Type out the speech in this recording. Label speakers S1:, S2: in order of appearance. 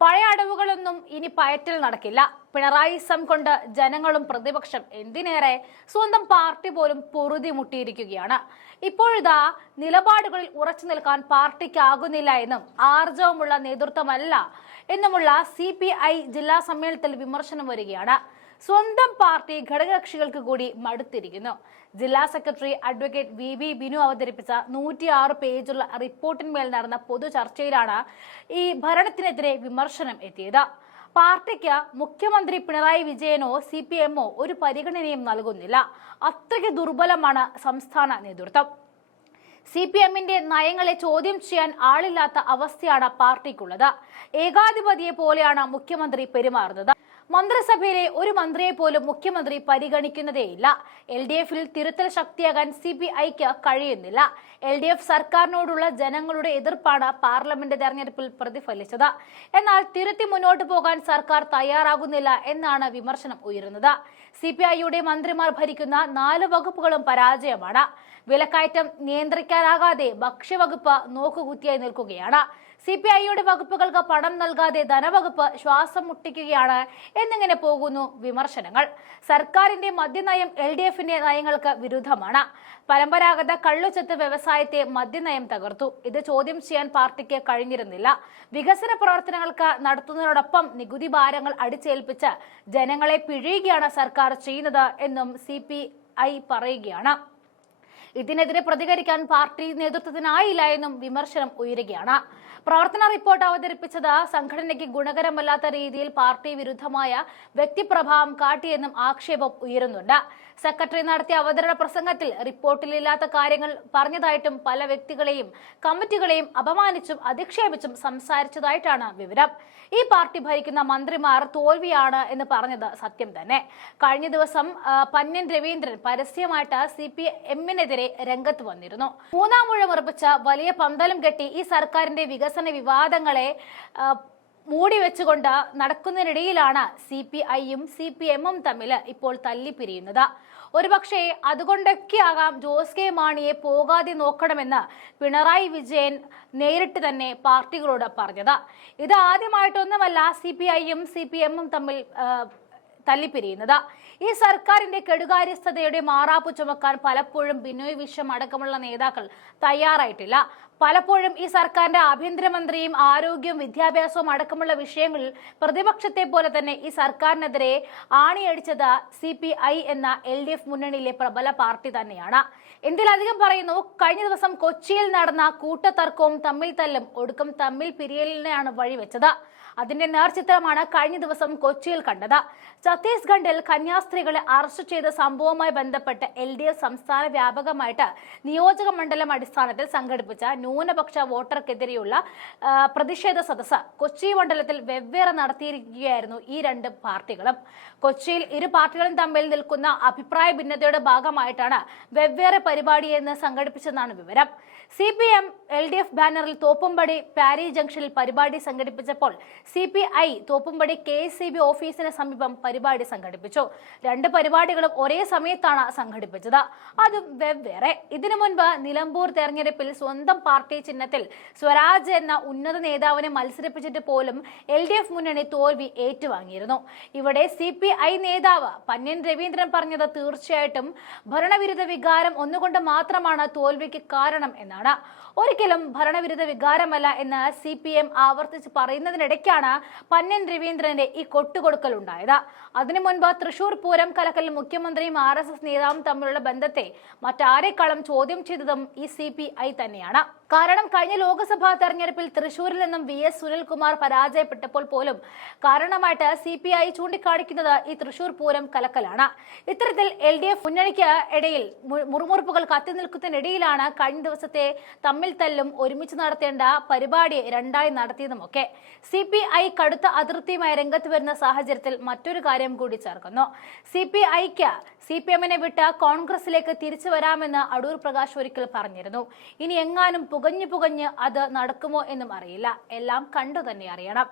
S1: പഴയ അടവുകളൊന്നും ഇനി പയറ്റൽ നടക്കില്ല. പിണറായിസം കൊണ്ട് ജനങ്ങളും പ്രതിപക്ഷം എന്തിനേറെ സ്വന്തം പാർട്ടി പോലും പൊറുതി മുട്ടിയിരിക്കുകയാണ്. ഇപ്പോഴിതാ നിലപാടുകളിൽ ഉറച്ചു നിൽക്കാൻ പാർട്ടിക്കാകുന്നില്ല എന്നും ആർജവമുള്ള നേതൃത്വമല്ല എന്നുമുള്ള സി പി ഐ ജില്ലാ സമ്മേളനത്തിൽ വിമർശനം വരികയാണ്. സ്വന്തം പാർട്ടി ഘടകകക്ഷികൾക്ക് കൂടി മടുത്തിരിക്കുന്നു. ജില്ലാ secretary advocate V V Binu അവതരിപ്പിച്ച നൂറ്റിയാറ് പേജുള്ള റിപ്പോർട്ടിന്മേൽ നടന്ന പൊതു ചർച്ചയിലാണ് ഈ ഭരണത്തിനെതിരെ വിമർശനം എത്തിയത്. പാർട്ടിക്ക് മുഖ്യമന്ത്രി പിണറായി വിജയനോ സി പി എമ്മോ ഒരു പരിഗണനയും നൽകുന്നില്ല. അത്രയ്ക്ക് ദുർബലമാണ് സംസ്ഥാന നേതൃത്വം. സി പി എമ്മിന്റെ നയങ്ങളെ ചോദ്യം ചെയ്യാൻ ആളില്ലാത്ത അവസ്ഥയാണ് പാർട്ടിക്കുള്ളത്. ഏകാധിപതിയെ പോലെയാണ് മുഖ്യമന്ത്രി പെരുമാറുന്നത്. മന്ത്രിസഭയിലെ ഒരു മന്ത്രിയെ പോലും മുഖ്യമന്ത്രി പരിഗണിക്കുന്നതേയില്ല. എൽ ഡി എഫിൽ തിരുത്തൽ ശക്തിയാകാൻ സി പി ഐക്ക് കഴിയുന്നില്ല. എൽ ഡി എഫ് സർക്കാരിനോടുള്ള ജനങ്ങളുടെ എതിർപ്പാണ് പാർലമെന്റ് തെരഞ്ഞെടുപ്പിൽ പ്രതിഫലിച്ചത്. എന്നാൽ തിരുത്തി മുന്നോട്ട് പോകാൻ സർക്കാർ തയ്യാറാകുന്നില്ല എന്നാണ് വിമർശനം ഉയരുന്നത്. സി പി ഐയുടെ മന്ത്രിമാർ ഭരിക്കുന്ന നാല് വകുപ്പുകളും പരാജയമാണ്. വിലക്കയറ്റം നിയന്ത്രിക്കാനാകാതെ ഭക്ഷ്യവകുപ്പ് നോക്കുകുത്തിയായി നിൽക്കുകയാണ്. സി പി ഐയുടെ വകുപ്പുകൾക്ക് പണം നൽകാതെ ധനവകുപ്പ് ശ്വാസം മുട്ടിക്കുകയാണ് എന്നിങ്ങനെ പോകുന്നു വിമർശനങ്ങൾ. സർക്കാരിന്റെ മദ്യനയം എൽ ഡി എഫിന്റെ നയങ്ങൾക്ക് വിരുദ്ധമാണ്. പരമ്പരാഗത കള്ളുചെത്ത് വ്യവസായത്തെ മദ്യനയം തകർത്തു. ഇത് ചോദ്യം ചെയ്യാൻ പാർട്ടിക്ക് കഴിഞ്ഞിരുന്നില്ല. വികസന പ്രവർത്തനങ്ങൾക്ക് നടത്തുന്നതിനോടൊപ്പം നികുതി ഭാരങ്ങൾ അടിച്ചേൽപ്പിച്ച് ജനങ്ങളെ പിഴിയുകയാണ് സർക്കാർ ചെയ്യുന്നത് എന്നും സി പറയുകയാണ്. ഇതിനെതിരെ പ്രതികരിക്കാൻ പാർട്ടി നേതൃത്വത്തിനായില്ല എന്നും വിമർശനം ഉയരുകയാണ്. പ്രവർത്തന റിപ്പോർട്ട് അവതരിപ്പിച്ചത് സംഘടനയ്ക്ക് ഗുണകരമല്ലാത്ത രീതിയിൽ പാർട്ടി വിരുദ്ധമായ വ്യക്തിപ്രഭാവം കാട്ടിയെന്നും ആക്ഷേപം ഉയരുന്നുണ്ട്. സെക്രട്ടറി നടത്തിയ അവതരണ പ്രസംഗത്തിൽ റിപ്പോർട്ടിലില്ലാത്ത കാര്യങ്ങൾ പറഞ്ഞതായിട്ടും പല വ്യക്തികളെയും കമ്മിറ്റികളെയും അപമാനിച്ചും അധിക്ഷേപിച്ചും സംസാരിച്ചതായിട്ടാണ് വിവരം. ഈ പാർട്ടി ഭരിക്കുന്ന മന്ത്രിമാർ തോൽവിയാണ് എന്ന് പറഞ്ഞത് സത്യം തന്നെ. കഴിഞ്ഞ ദിവസം പന്നൻ രവീന്ദ്രൻ പരസ്യമായിട്ട് സി പി എമ്മിനെതിരെ രംഗത്ത് വന്നിരുന്നു. മൂന്നാം മുഴം ഉറപ്പിച്ച വലിയ പന്തലം കെട്ടി ഈ സർക്കാരിന്റെ വികസന വിവാദങ്ങളെ മൂടി വെച്ചുകൊണ്ട് നടക്കുന്നതിനിടയിലാണ് സി പി ഐയും സി പി എമ്മും തമ്മിൽ ഇപ്പോൾ തല്ലിപ്പിരിയുന്നത്. ഒരുപക്ഷെ അതുകൊണ്ടൊക്കെയാകാം ജോസ് കെ മാണിയെ പോകാതെ നോക്കണമെന്ന് പിണറായി വിജയൻ നേരിട്ട് തന്നെ പാർട്ടികളോട് പറഞ്ഞത്. ഇത് ആദ്യമായിട്ടൊന്നുമല്ല സി പി ഐയും സി പി എമ്മും തമ്മിൽ തല്ലിപ്പിരിയുന്നത്. ഈ സർക്കാരിന്റെ കെടുകാര്യസ്ഥതയുടെ മാറാപ്പ് ചുമക്കാൻ പലപ്പോഴും ബിനോയ് വിശ്വം അടക്കമുള്ള നേതാക്കൾ തയ്യാറായിട്ടില്ല. പലപ്പോഴും ഈ സർക്കാരിന്റെ ആഭ്യന്തരമന്ത്രിയും ആരോഗ്യവും വിദ്യാഭ്യാസവും അടക്കമുള്ള വിഷയങ്ങളിൽ പ്രതിപക്ഷത്തെ പോലെ തന്നെ ഈ സർക്കാരിനെതിരെ ആണിയടിച്ചത് സി പി ഐ എന്ന എൽ ഡി എഫ് മുന്നണിയിലെ പ്രബല പാർട്ടി തന്നെയാണ്. എന്തിലധികം പറയുന്നു കഴിഞ്ഞ ദിവസം കൊച്ചിയിൽ നടന്ന കൂട്ടത്തർക്കവും തമ്മിൽ തല്ലും ഒടുക്കം തമ്മിൽ പിരിയലിനെയാണ് വഴിവെച്ചത്. അതിന്റെ നേർചിത്രമാണ് കഴിഞ്ഞ ദിവസം കൊച്ചിയിൽ കണ്ടത്. ഛത്തീസ്ഗഡിൽ കന്യാസ്ത്രീകളെ അറസ്റ്റ് ചെയ്ത സംഭവവുമായി ബന്ധപ്പെട്ട് എൽ ഡി എഫ് സംസ്ഥാന വ്യാപകമായിട്ട് നിയോജക മണ്ഡലം അടിസ്ഥാനത്തിൽ സംഘടിപ്പിച്ച ന്യൂനപക്ഷ വോട്ടർക്കെതിരെയുള്ള പ്രതിഷേധ സദസ്സ് കൊച്ചി മണ്ഡലത്തിൽ വെവ്വേറെ നടത്തിയിരിക്കുകയായിരുന്നു ഈ രണ്ട് പാർട്ടികളും. കൊച്ചിയിൽ ഇരു പാർട്ടികളും തമ്മിൽ നിൽക്കുന്ന അഭിപ്രായ ഭിന്നതയുടെ ഭാഗമായിട്ടാണ് വെവ്വേറെ പരിപാടിയെന്ന് സംഘടിപ്പിച്ചെന്നാണ് വിവരം. C P M L D F ബാനറിൽ തോപ്പുംപടി പാരി ജംഗ്ഷനിൽ പരിപാടി സംഘടിപ്പിച്ചപ്പോൾ C P I Thoppumpady K S C B ഓഫീസിന് സമീപം പരിപാടി സംഘടിപ്പിച്ചു. രണ്ട് പരിപാടികളും ഒരേ സമയത്താണ് സംഘടിപ്പിച്ചത്. അതും വെവ്വേറെ. ഇതിനു മുൻപ് നിലമ്പൂർ തെരഞ്ഞെടുപ്പിൽ സ്വന്തം പാർട്ടി ചിഹ്നത്തിൽ സ്വരാജ് എന്ന ഉന്നത നേതാവിനെ മത്സരിപ്പിച്ചിട്ട് പോലും എൽ ഡി എഫ് മുന്നണി തോൽവി ഏറ്റുവാങ്ങിയിരുന്നു. ഇവിടെ സി പി ഐ നേതാവ് പന്ന്യൻ രവീന്ദ്രൻ പറഞ്ഞത് തീർച്ചയായിട്ടും ഭരണവിരുദ്ധ വികാരം ഒന്നുകൊണ്ട് മാത്രമാണ് തോൽവിക്ക് കാരണം എന്നാണ്. ഒരിക്കലും ഭരണവിരുദ്ധ വികാരമല്ല എന്ന് സി പി എം ആവർത്തിച്ച് പറയുന്നതിനിടയ്ക്കാണ് പന്യൻ രവീന്ദ്രന്റെ ഈ കൊട്ടുകൊടുക്കൽ ഉണ്ടായത്. അതിനു മുൻപ് തൃശൂർ പൂരം കലക്കൽ മുഖ്യമന്ത്രിയും ആർ എസ് എസ് നേതാവും തമ്മിലുള്ള ബന്ധത്തെ മറ്റാരെക്കാളും ചോദ്യം ചെയ്തതും ഈ സി പി ഐ തന്നെയാണ്. കാരണം കഴിഞ്ഞ ലോക്സഭാ തെരഞ്ഞെടുപ്പിൽ തൃശൂരിൽ നിന്നും വി എസ് സുനിൽകുമാർ പരാജയപ്പെട്ടപ്പോൾ പോലും കാരണമായിട്ട് സി പി ഐ ചൂണ്ടിക്കാണിക്കുന്നത് ഈ തൃശൂർ പൂരം കലക്കലാണ്. ഇത്തരത്തിൽ എൽ ഡി എഫ് മുന്നണിക്ക് ഇടയിൽ മുറുമുറുപ്പുകൾ കത്തി നിൽക്കുന്നതിനിടയിലാണ് കഴിഞ്ഞ ദിവസത്തെ തമ്മിൽ തല്ലും ഒരുമിച്ച് നടത്തേണ്ട പരിപാടി രണ്ടായി നടത്തിയതുമൊക്കെ. സി പി ഐ കടുത്ത അതിർത്തിയുമായി രംഗത്ത് വരുന്ന സാഹചര്യത്തിൽ മറ്റൊരു കാര്യം കൂടി ചേർക്കുന്നു. സി പി ഐക്ക് സി പി എമ്മിനെ വിട്ട് കോൺഗ്രസിലേക്ക് തിരിച്ചു വരാമെന്ന് അടൂർ പ്രകാശ് ഒരിക്കൽ പറഞ്ഞിരുന്നു. ഇനി എങ്ങാനും പുകഞ്ഞു പുകഞ്ഞ് അത് നടക്കുമോ എന്നും അറിയില്ല. എല്ലാം കണ്ടു തന്നെ അറിയണം.